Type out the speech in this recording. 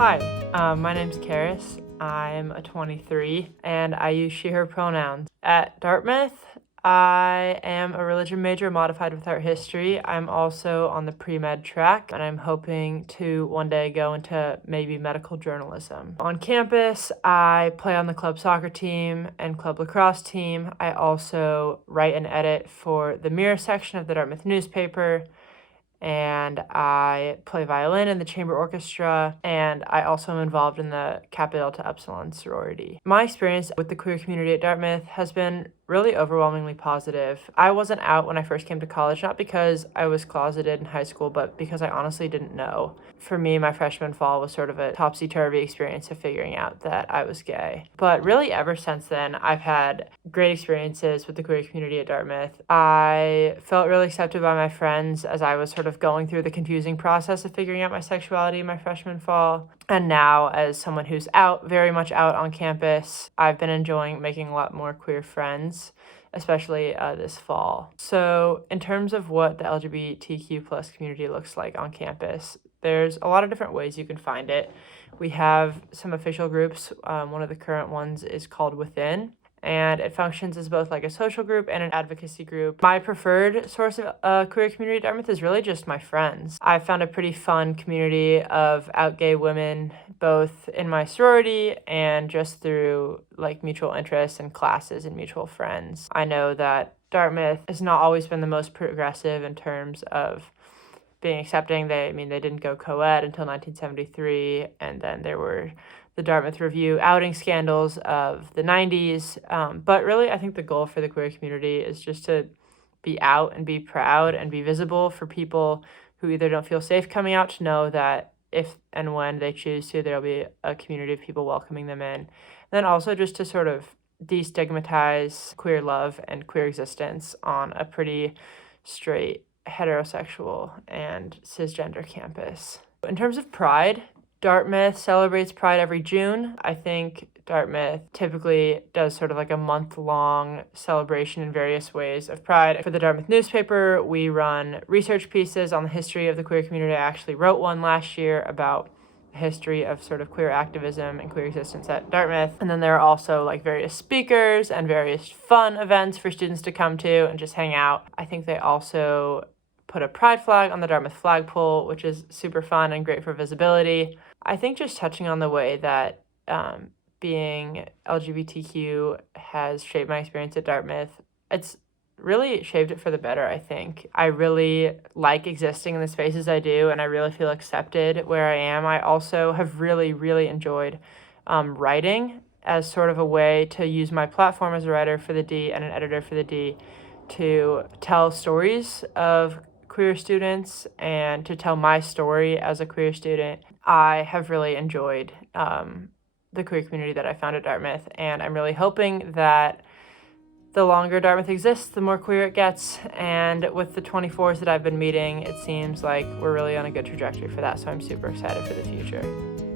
Hi, my name's Caris. I'm a 23 and I use she, her pronouns. At Dartmouth, I am a religion major modified with art history. I'm also on the pre-med track and I'm hoping to one day go into maybe medical journalism. On campus, I play on the club soccer team and club lacrosse team. I also write and edit for the Mirror section of the Dartmouth newspaper. And I play violin in the chamber orchestra, and I also am involved in the Kappa Delta Epsilon sorority. My experience with the queer community at Dartmouth has been really overwhelmingly positive. I wasn't out when I first came to college, not because I was closeted in high school, but because I honestly didn't know. For me, my freshman fall was sort of a topsy-turvy experience of figuring out that I was gay. But really ever since then, I've had great experiences with the queer community at Dartmouth. I felt really accepted by my friends as I was sort of going through the confusing process of figuring out my sexuality in my freshman fall. And now, as someone who's very much out on campus, I've been enjoying making a lot more queer friends, especially this fall. So in terms of what the LGBTQ plus community looks like on campus, there's a lot of different ways you can find it. We have some official groups. One of the current ones is called Within, and it functions as both like a social group and an advocacy group. My preferred source of queer community at Dartmouth is really just my friends. I've found a pretty fun community of out gay women, both in my sorority and just through like mutual interests and classes and mutual friends. I know that Dartmouth has not always been the most progressive in terms of being accepting. They didn't go co-ed until 1973, and then there were the Dartmouth Review outing scandals of the 90s. But really, I think the goal for the queer community is just to be out and be proud and be visible for people who either don't feel safe coming out, to know that if and when they choose to, there'll be a community of people welcoming them in. And then also just to sort of destigmatize queer love and queer existence on a pretty straight, heterosexual, and cisgender campus. In terms of pride, Dartmouth celebrates Pride every June. I think Dartmouth typically does sort of like a month-long celebration in various ways of Pride. For the Dartmouth newspaper, we run research pieces on the history of the queer community. I actually wrote one last year about the history of sort of queer activism and queer existence at Dartmouth. And then there are also like various speakers and various fun events for students to come to and just hang out. I think they also put a pride flag on the Dartmouth flagpole, which is super fun and great for visibility. I think just touching on the way that being LGBTQ has shaped my experience at Dartmouth, it's really shaped it for the better, I think. I really like existing in the spaces I do, and I really feel accepted where I am. I also have really, really enjoyed writing as sort of a way to use my platform as a writer for the D and an editor for the D to tell stories of queer students and to tell my story as a queer student. I have really enjoyed the queer community that I found at Dartmouth, and I'm really hoping that the longer Dartmouth exists, the more queer it gets. And with the 24s that I've been meeting, it seems like we're really on a good trajectory for that, so I'm super excited for the future.